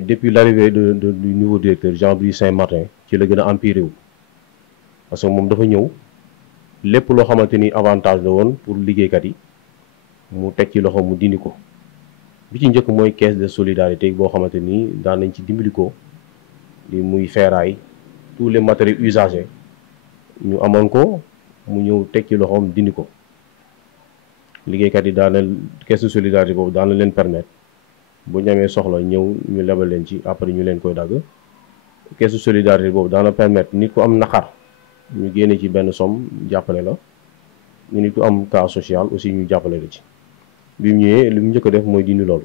mais depuis l'arrivée du nouveau directeur Jean-Brice Saint-Martin ci la gën a empiré wu parce que moom dafa ñëw lépp loo xamante ni avantage la woon pour liggéeykat yi mu teg ci loxo mu dindi ko bi ci njëkk mooy caisse de solidarité boo xamante ni daan nañ ci dimbali ko li muy feeraay tous les matériels usagés ñu amoon ko mu ñëw teg ci loxoom dindi ko liggéeykat yi daana caisse de solidarité boobu daana leen permettre bu ñu amee soxla ñëw ñu lebal leen ci après ñu leen koy dagg caisse de solidarité boobu daana permettre nit ku am naqar ñu génne ci benn somme jàppale la ñu nit ku am cas social aussi ñu jàppale la ci bi mu ñëwee li mu njëkk a def mooy dindi loolu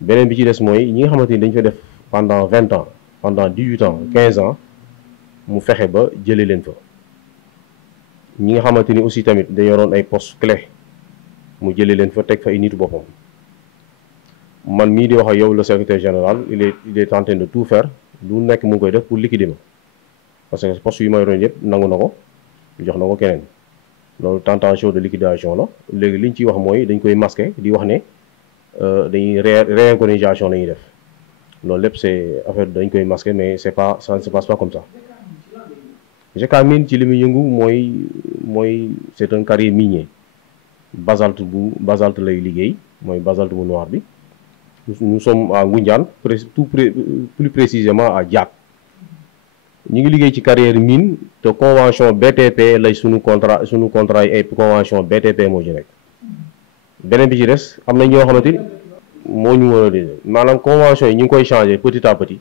beneen bi ci des mooy ñi nga xamante ni dañ fa def pendant 20 ans pendant 18 ans 15 ans mu fexe ba jëlee leen fa ñi nga xamante ni aussi tamit dañoo yoroon ay postes clés mu jëlee leen fa teg fa ay nitu boppam man mii di wax ak yow le secrétaire général il est en train de tout faire lu nekk mu ngi koy def pour liquider ma parce que poste yu ma yoroon yëpp nangu na ko jox na ko keneen loolu tentation de liquidation la léegi li ñu ciy wax mooy dañ koy masquer di wax ne dañuy réorganisation la ñuy def loolu lépp c'est affaire dañ koy masquer mais c'est pas ça ne se passe pas comme ça. GK Mine ci li muy yëngu mooy c'est un carrier minier basalte lay liggéey mooy basalte bu noir bi. Nous sommes à Ngoundiane plus précisément à Diack ñu ngi liggéey ci carrière mine te convention BTP lay sunu contrat yi ay convention BTP moo ci nekk beneen bi ci des am na ñoo xamante ni moo ñu war a dé maanaam convention yi ñu ngi koy changer petit à petit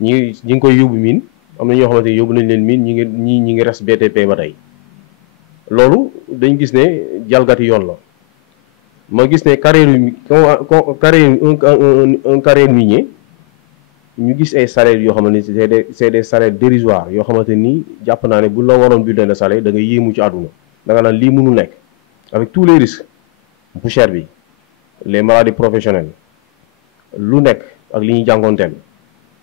ñi ngi koy yóbbu mine am na ñoo xamante ni yóbbu nañ leen mine ñi ngi res BTP ba tey loolu dañ gis ne jalgati yoon la ma gis ne carrière un carrière minier ñu gis ay salaires yoo xamante ni c'est des salaires dérisoires yoo xamante ni jàpp naa ne bu la waroon bulletin de salaire da nga yéemu ci àdduna da nga naan lii mënu nekk avec tous les risques poussière bi les maladies professionnelles lu nekk ak li ñuy jàngoonteel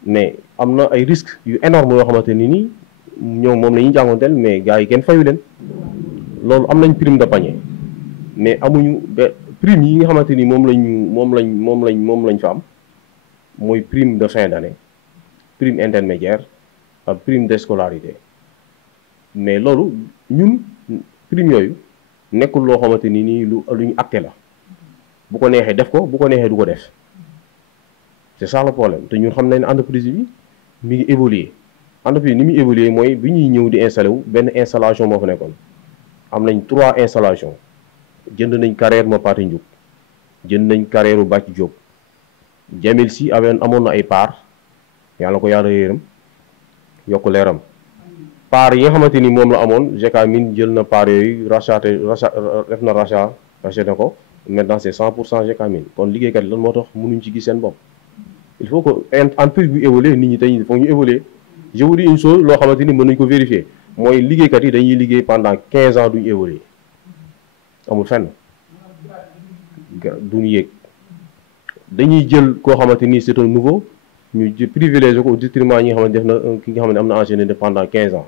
mais am na ay risques yu énormes yoo xamante ni nii ñoom moom la ñuy jàngoonteel mais gars yi kenn fayu leen loolu am nañ prime de panier mais amuñu prime yi nga xamante ni moom lañ fa am mooy prime de fin d'année prime intermédiaire ak prime de scolarité mais loolu ñun prime yooyu nekkul loo xamante ni nii lu ñu acté la bu ko neexee def ko bu ko neexee du ko def c'est ça le problème te ñun xam nañ ne entreprise bi mi ngi évoluer entreprise ni muy évoluer mooy bi ñuy ñëw di installé wu benn installation moo fa nekkoon am nañ 3 installations jënd nañ carrière ma Pathé Ndiouk jënd nañ carrière u Bàcc Diop Jamil si amoon na ay part yàlla ko yàlla yërëm yokk leeram part yi nga xamante ni moom la amoon GK Mine jël na part yooyu def na racheté ko maintenant c'est 100% GK Mine kon liggéeykat yi lan moo tax mënuñ ci gis seen bopp il faut que entreprise bu évoluer nit ñi tey foog ñu évoluer je vous dis une chose loo xamante ni mën nañu ko vérifier mooy liggéeykat yi dañuy liggéey pendant 15 ans duñu évoluer amul fenn duñu yéeg dañuy jël koo xamante ni c'est un nouveau ñu privilégié ko au détriment ñi nga xamante def na ki nga xamante am na ancienneté pendant 15 ans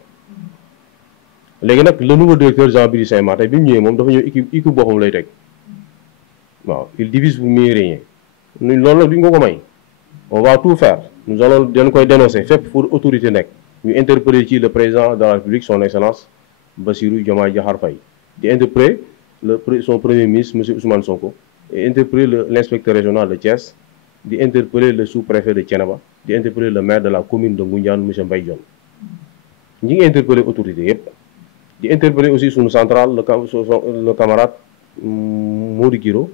léegi nag le nouveau directeur Jean-Brice Saint-Martin bi mu ñëwee moom dafa ñëw équipe boppam lay teg waaw il divise pour mieux régner loolu nag duñ ko may on va tout faire nous allons dañ koy dénoncer fépp pour autorité nekk ñu interpeller ci le président de la République son excellence Bassirou Diomaye Diakhar Faye di interpeller son premier ministre monsieur Ousmane Sonko et interpeller l'inspecteur régional de Thiès di interpeller le sous-préfet de Thiénaba di interpeller le maire de la commune de Ngoundiane monsieur Mbaye Dione ñi ngi interpeller autorité yépp di interpeller aussi sunu central le camarade Mody Guiro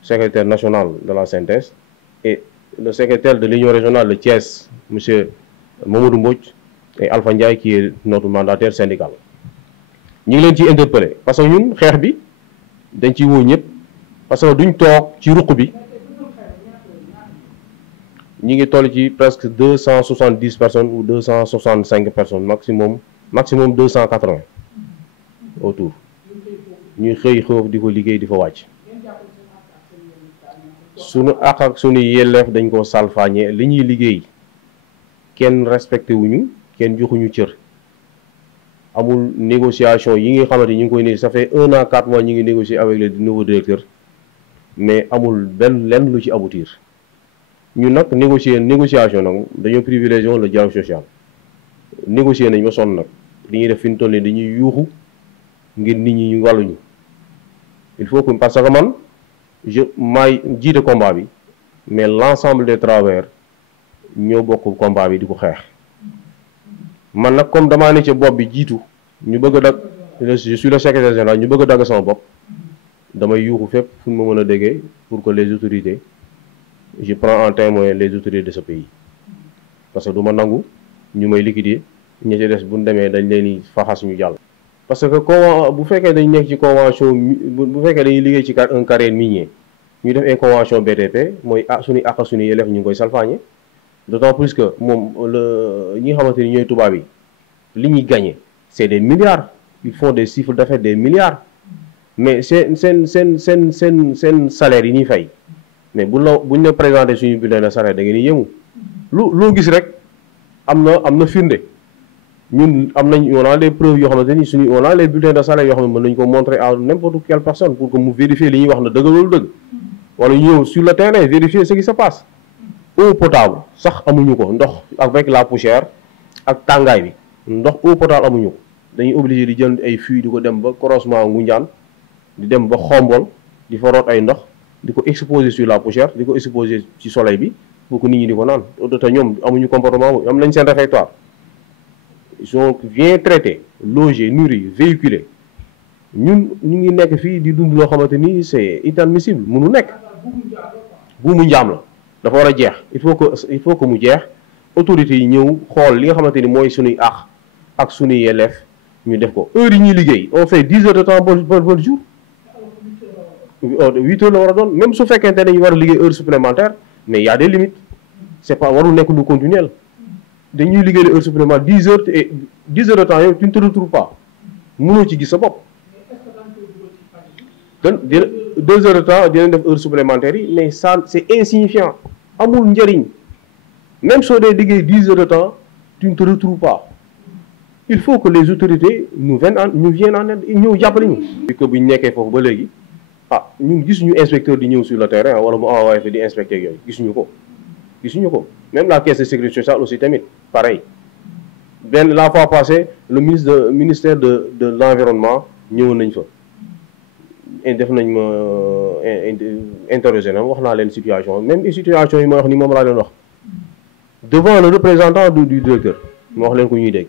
secrétaire national de la synthèse et le secrétaire de l'union régionale de Thiès monsieur Mamadou Mbodj et Alpha Ndiaye qui est notre mandataire syndical ñi ngi leen ciy interpeller parce que ñun xeex bi dañ ciy woo ñëpp parce que duñ toog ci ruq bi ñi ngi toll ci presque 270 personnes ou 265 personnes maximum 280 autour ñuy xëy xoof di ko liggéey di fa wàcc sunu àq ak sunu yelleef dañ ko salfaañe li ñuy liggéey kenn respecté wuñu kenn joxuñu cër amul négociation yi nga xamante ñu ngi koy négocier ça fait 1 an 4 mois ñu ngi négocier avec le nouveau directeur mais amul lenn lu ci aboutir ñun nag négociation nag dañoo privilégié le dialogue social négocier nañ ba sonn nag li ñuy def fi ñu toll nii dañuy yuuxu ngir nit ñi ñu wàlluñu il faut que parce que man maay jiite combat bi mais l'ensemble des travailleurs ñoo bokk combat bi di ko xeex man nag comme damaa ne ci bopp bi jiitu ñu bëgg a dag je suis le secrétaire général ñu bëgg a dagg sama bopp damay yuuxu fépp fu ma mën a déggee pour que les autorités je prends en témoin les autorités de ce pays parce que du ma nangu ñu may liquider ñi ci des bu ñu demee dañ leen di faxas ñu jàll. parce que bu fekkee dañ nekk ci convention bu fekkee dañuy liggéey ci un carrière minier ñu def ay convention BTP mooy suñuy àq suñuy yelleef ñu ngi koy salfaañe d'autant plus que moom ñi nga xamante ni ñooy tubaab yi li ñuy gagné c'est des milliards ils font des chiffres d'affaires des milliards mais seen salaire yi ñuy fay mais buñ la présenté suñu bulletin de salaire da ngeen di yëngu loo gis rek am na firnde ñun am nañ on a des preuves yoo xamante ni suñu on a les bulletins de salaire yoo xam ne mën nañu ko montrer à n'importe quelle personne pour que mu vérifier li ñuy wax na dëgg loolu dëgg wala ñu ñëw sur le terrain vérifier ce qui se passe eau potable sax amuñu ko ndox avec la poussière ak tàngaay bi ndox eau potable amuñu ko dañuy obligé di jël ay fuites di ko dem ba croisement Ngoundiane di dem ba Xombol di fa root ay ndox di ko exposer sur la poussière di ko exposer ci soleil bi pour que nit ñi di ko naan te ñoom amuñu comportement am nañ seen réfectoire ils sont bien traités logés nourris véhiculés ñun ñu ngi nekk fii di dund loo xamante ni c'est inadmissible mënu nekk buumu njaam la dafa war a jeex il faut que mu jeex autorités yi ñëw xool li nga xamante ni mooy suñuy àq ak suñuy yelleef ñu def ko heure yi ñuy liggéey on fait 10 heures de temps par jour 8 heures la war a doon même su fekkente ne ñu war a liggéey heure supplémentaire mais y a des limites c'est pas warul nekk lu continuel dañuy liggéey les heures supplémentaires 10 heures et 10 heures de temps yow tu ne te retrouves pas mënoo ci gis sa bopp. 2 heures de temps dinañ def heures supplémentaires yi mais ça c'est insignifiant amul njëriñ même soo dee liggéey 10 heures de temps tu ne te retrouves pas il faut que les autorités nous viennent en aide ñëw jàppale ñu. que bu ñu nekkee foofu ba léegi ñun gisuñu inspecteur di ñëw sur le terrain wala mu envoyé fi di inspecter yooyu gisuñu ko même la caisse de sécurité sociale aussi tamit pareil la fois passée le ministère de l'environnement ñëwoon nañ fa def nañ ma interroger na wax naa leen situation même situation yi ma wax ni moom laa leen wax devant le représentant du directeur ma wax leen ko ñuy dégg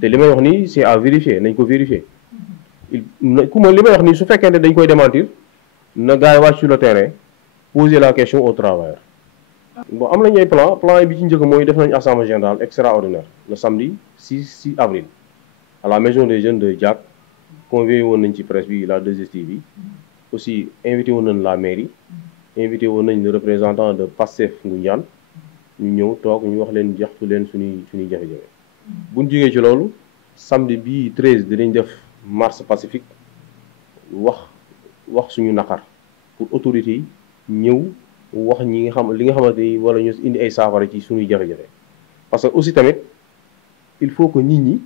te li may wax nii c'est à vérifier nañ ko vérifier li may wax nii su fekkente dañ koy démentir na gars yi wàcc sur le terrain poser la question aux travailleurs. bon am nañu ay plan bi ci njëkk mooy def nañu assemblée générale extraordinaire le samedi 6 avril à la maison des jeunes de Diack convié woon nañ ci presse bi la 2STV aussi invité woon nañ la mairie invité woon nañ le représentant de Pastef Ngoundiane ñu ñëw toog ñu wax leen jaxtu leen suñuy jafe-jafe buñ jógee ci loolu samedi bii 13 dinañ def marche pacifique wax suñu naqar pour autorités yi ñëw wax li nga xamante ni wala ñu indi ay saafara ci suñuy jafe-jafe parce que aussi tamit il faut que nit ñi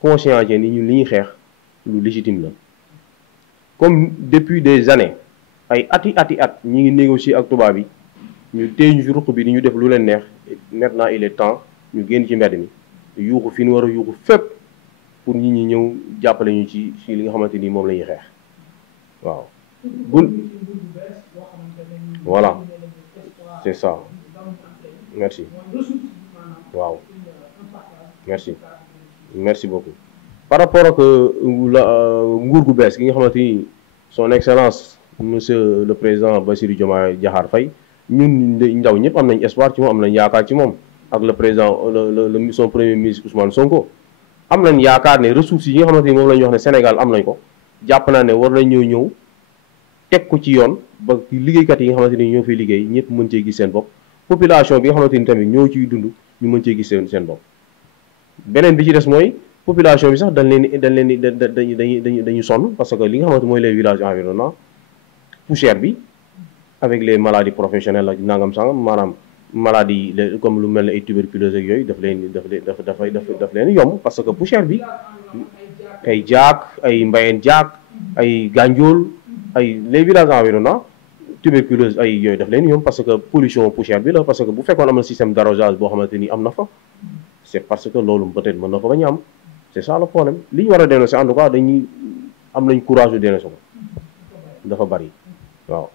conscient ni ñun li ñuy xeex lu légitime la comme depuis des années ay at ñi ngi négocier ak tubaab yi ñu téye ñu fi ruq bi di ñu def lu leen neex maintenant il est temps ñu génn ci mbedd mi yuuxu fi ñu war a yuuxu fépp pour nit ñi ñëw jàppale ñu ci li nga xamante ni moom la ñuy xeex waaw. Voilà c'est ça merci waaw merci beaucoup par rapport ak nguur gu bees gi nga xamante ni son excellence monsieur le président Bassirou Diomaye Diakhar Faye ñun ndaw ñëpp am nañ espoir ci moom am nañ yaakaar ci moom ak le président son premier ministre Ousmane Sonko am nañ yaakaar ne ressources yi nga xamante ni moom la ñu wax ne Sénégal am nañ ko jàpp naa ne war nañ ñëw teg ko ci yoon ba liggéeykat yi nga xamante ni ñoo fiy liggéey ñëpp mën cee gis seen bopp population bi nga xamante ni tamit ñoo ciy dund ñu mën cee gis seen bopp. beneen bi ci des mooy population bi sax dañuy sonn parce que li nga xamante mooy les villages environnants poussière bi avec les maladies professionnelles ak nangam sangam maanaam maladies comme lu mel ne ay tuberculose ak yooyu daf leen yomb parce que poussière bi ay Diack ay Mbayeen Diack ay Gandiol ay les villages environnants tuberculose ay yooyu daf leen yomb parce que pollution poussière bi la parce que bu fekkoon am na système d'arrosage boo xamante ni am na fa c'est parce que loolu peut-être mën na ko bañ a am c'est ça le problème li ñu war a dénoncer en tout cas dañuy am nañ courage de dénoncer ko dafa bari waaw.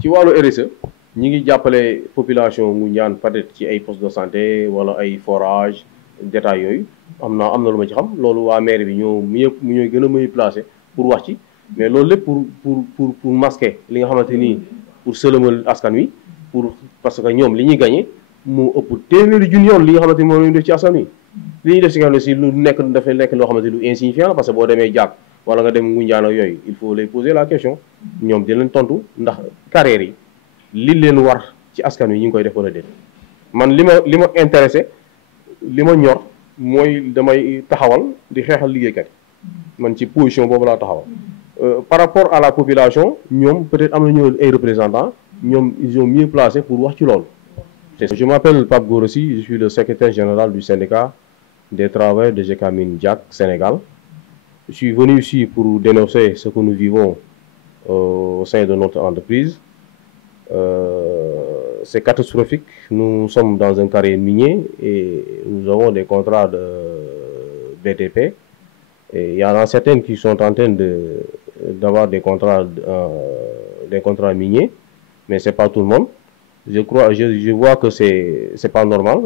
ci wàllu RSE ñi ngi jàppale population Ngoundiane peut-être ci ay postes de santé wala ay forage détails yooyu am na lu ma ci xam loolu waa maire bi ñoo ñooy gën a muy placé pour wax ci mais loolu lépp pour masquer li nga xamante nii pour sëlëmal askan wi pour parce que ñoom li ñuy gagné moo ëpp téeméeri junni yoon li nga xamante ni moom la ñu def ci askan wi li ñuy def si nga xam ne si lu nekk dafay nekk loo xamante lu insignifiant la parce que boo demee jàkk wala nga dem Ngoundiane ak yooyu il faut les poser la question ñoom di leen tontu ndax carrière yi li leen war ci askan wi ñu ngi koy def wala déet man li ma intéressé li ma ñor mooy damay taxawal di xeexal liggéeykat man ci position boobu laa taxawal par rapport à la population ñoom peut-être am nañu ay représentants ñoom ils sont mieux placés pour wax ci loolu. Je m'appelle Pape Gorossi, je suis le secrétaire général du syndicat des travailleurs de Gécamine Diack Sénégal. Je suis venu ici pour dénoncer ce que nous vivons au sein de notre entreprise. C'est catastrophique. Nous sommes dans un carrière minier et nous avons des contrats de BTP. Et il y en a certaines qui sont en train d'avoir des contrats miniers, mais c'est pas tout le monde. Je vois que c'est pas normal.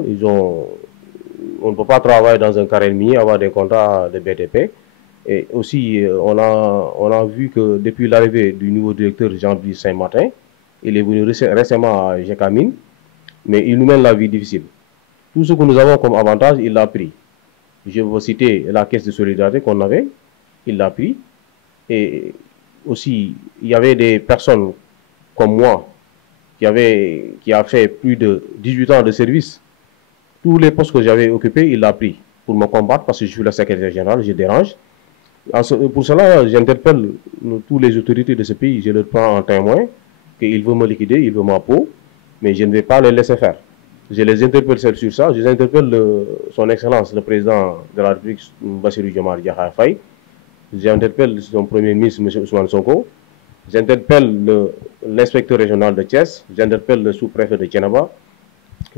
On ne peut pas travailler dans un carrière minier, avoir des contrats de BTP. Et aussi, on a vu que depuis l'arrivée du nouveau directeur Jean-Brice Saint-Martin, il est venu récemment à Gécamine, mais il nous mène la vie difficile. Tout ce que nous avons comme avantage, il l'a pris. Je veux citer la caisse de solidarité qu'on avait, il l'a pris. Et aussi, il y avait des personnes comme moi qui a fait plus de 18 ans de service. Tous les postes que j'avais occupés, il l'a pris pour me combattre parce que je suis le secrétaire général, je dérange. Pour cela, j'interpelle toutes les autorités de ce pays, je leur prends en témoin qu'il veut me liquider, il veut ma peau, mais je ne vais pas les laisser faire. Je les interpelle sur ça, je les interpelle son Excellence, le président de la République, Bassirou Diomaye Diakhar Faye, j'interpelle son premier ministre, M. Ousmane Sonko, j'interpelle l'inspecteur régional de Thiès, j'interpelle le sous-préfet de Thiénaba,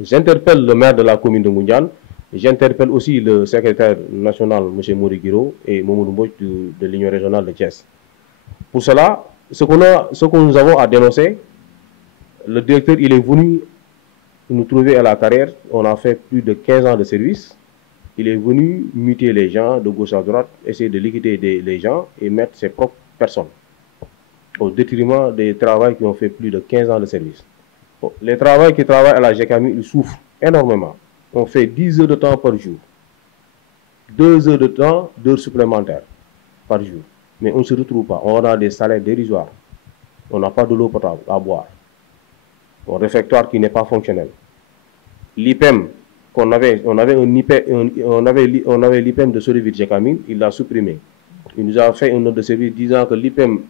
j'interpelle le maire de la commune de Ngoundiane, j'interpelle aussi le secrétaire national, M. Mouri Guiro, et Mamoudou Mbodj de l'Union régionale de Thiès. Pour cela, ce que nous avons à dénoncer, le directeur, il est venu nous trouver à la carrière, on a fait plus de 15 ans de service, il est venu muter les gens de gauche à droite, essayer de liquider les gens et mettre ses propres personnes, au détriment des travailleurs qui ont fait plus de 15 ans de service. Les travailleurs qui travaillent à la Gécamine, ils souffrent énormément. On fait 10 heures de temps par jour, 2 heures de temps d'heures supplémentaires par jour. Mais on ne se retrouve pas. On a des salaires dérisoires. On n'a pas de l'eau potable à boire. Un réfectoire qui n'est pas fonctionnel. L'IPEM, on avait l'IPEM de Solivit Gécamine, il l'a supprimé. Il nous a fait une note de service disant que l'IPEM,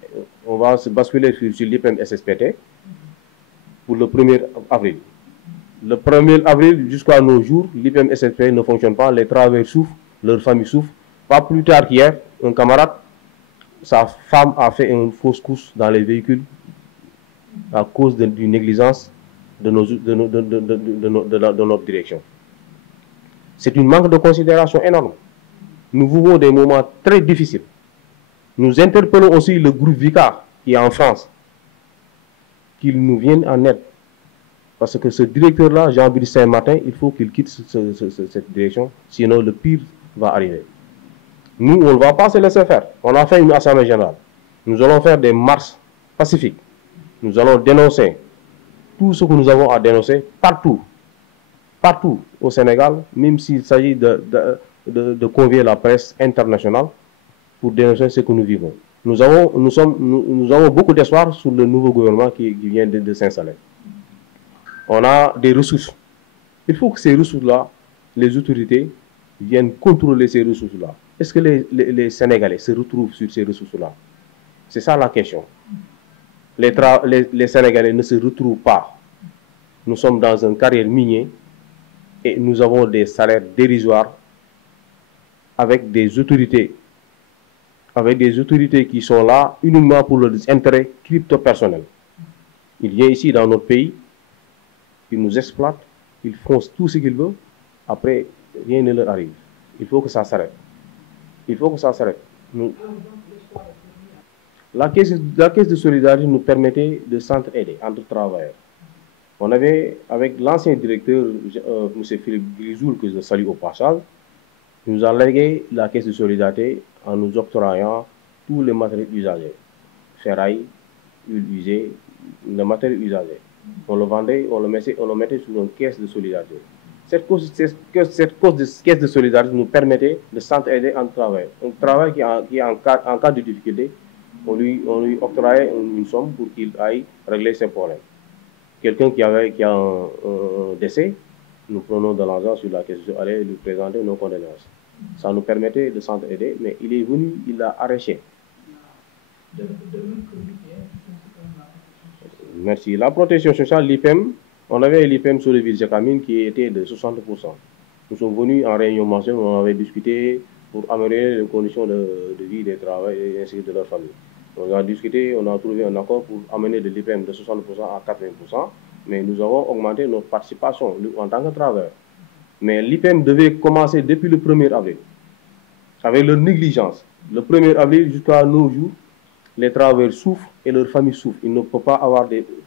on va se basculer sur l'IPEM SSPT pour le 1er avril. Le 1er avril jusqu'à nos jours, l'IPEM SSPT ne fonctionne pas, les travailleurs souffrent, leurs familles souffrent. Pas plus tard qu'hier, un camarade, sa femme a fait une fausse couche dans les véhicules à cause d'une négligence de notre direction. C'est une manque de considération énorme. Nous vivons des moments très difficiles. Nous interpellons aussi le groupe VICA qui est en France, qu'il nous vienne en aide. Parce que ce directeur-là, Jean-Brice Saint-Martin, il faut qu'il quitte cette direction, sinon le pire va arriver. Nous, on ne va pas se laisser faire. On a fait une assemblée générale. Nous allons faire des marches pacifiques. Nous allons dénoncer tout ce que nous avons à dénoncer partout. Partout au Sénégal, même s'il s'agit de convier la presse internationale pour dénoncer ce que nous vivons. Nous avons beaucoup d'espoir sur le nouveau gouvernement qui vient de s'installer. On a des ressources. Il faut que ces ressources-là, les autorités viennent contrôler ces ressources-là. Est-ce que les Sénégalais se retrouvent sur ces ressources-là? C'est ça la question. Les Sénégalais ne se retrouvent pas. Nous sommes dans une carrière minier et nous avons des salaires dérisoires avec des autorités avec des autorités qui sont là uniquement pour leurs intérêts crypto-personnels. Il vient ici dans notre pays, il nous exploite, ils font tout ce qu'ils veulent, après rien ne leur arrive. Il faut que ça s'arrête. Il faut que ça s'arrête. La caisse de solidarité nous permettait de s'entraider entre travailleurs. On avait, avec l'ancien directeur, M. Philippe Grisoul, que je salue au passage, il nous a légué la caisse de solidarité en nous octroyant tous les matériels usagés. Ferraille, huile usée, le matériel usagé. On le vendait, on le mettait sur une caisse de solidarité. Cette caisse de solidarité nous permettait de s'entraider entre travailleurs. Un travailleur qui est en cas de difficulté, on lui octroyait une somme pour qu'il aille régler ses problèmes. Quelqu'un qui a un décès, nous prenons de l'argent sur la caisse, aller lui présenter nos condoléances. Ça nous permettait de s'entraider, mais il est venu, il a arraché. Merci. La protection sociale, l'IPEM, on avait l'IPEM sur le ville Jacamine qui était de 60%. Nous sommes venus en réunion mensuelle, on avait discuté pour améliorer les conditions de vie des travailleurs ainsi que de leur famille. On a discuté, on a trouvé un accord pour amener de l'IPM de 60% à 80%, mais nous avons augmenté notre participation en tant que travailleur. Mais l'IPM devait commencer depuis le 1er avril, avec leur négligence. Le 1er avril jusqu'à nos jours, les travailleurs souffrent et leurs familles souffrent. Ils ne peuvent pas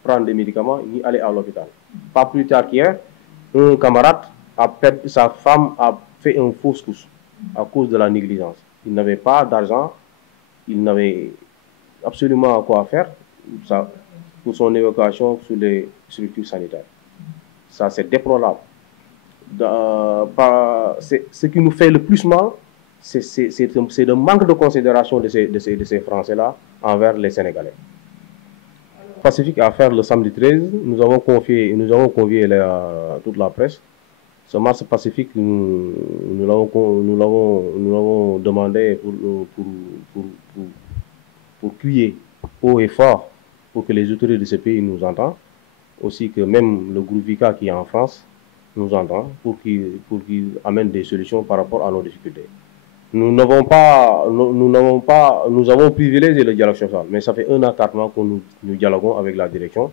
prendre des médicaments ni aller à l'hôpital. Pas plus tard qu'hier, un camarade, sa femme a fait une fausse couche à cause de la négligence. Il n'avait pas d'argent, il n'avait absolument quoi faire pour son évacuation sur les structures sanitaires. Ça, c'est déplorable. Ce qui nous fait le plus mal, c'est le manque de considération de ces Français-là envers les Sénégalais. Pacifique à faire le samedi 13, nous avons convié toute la presse. Ce marche pacifique, nous l'avons demandé pour crier haut et fort pour que les autorités de ce pays nous entendent, aussi que même le groupe VICA qui est en France nous entend pour qu'il amène des solutions par rapport à nos difficultés. Nous avons privilégié le dialogue social, mais ça fait 1 an, 4 mois que nous dialoguons avec la direction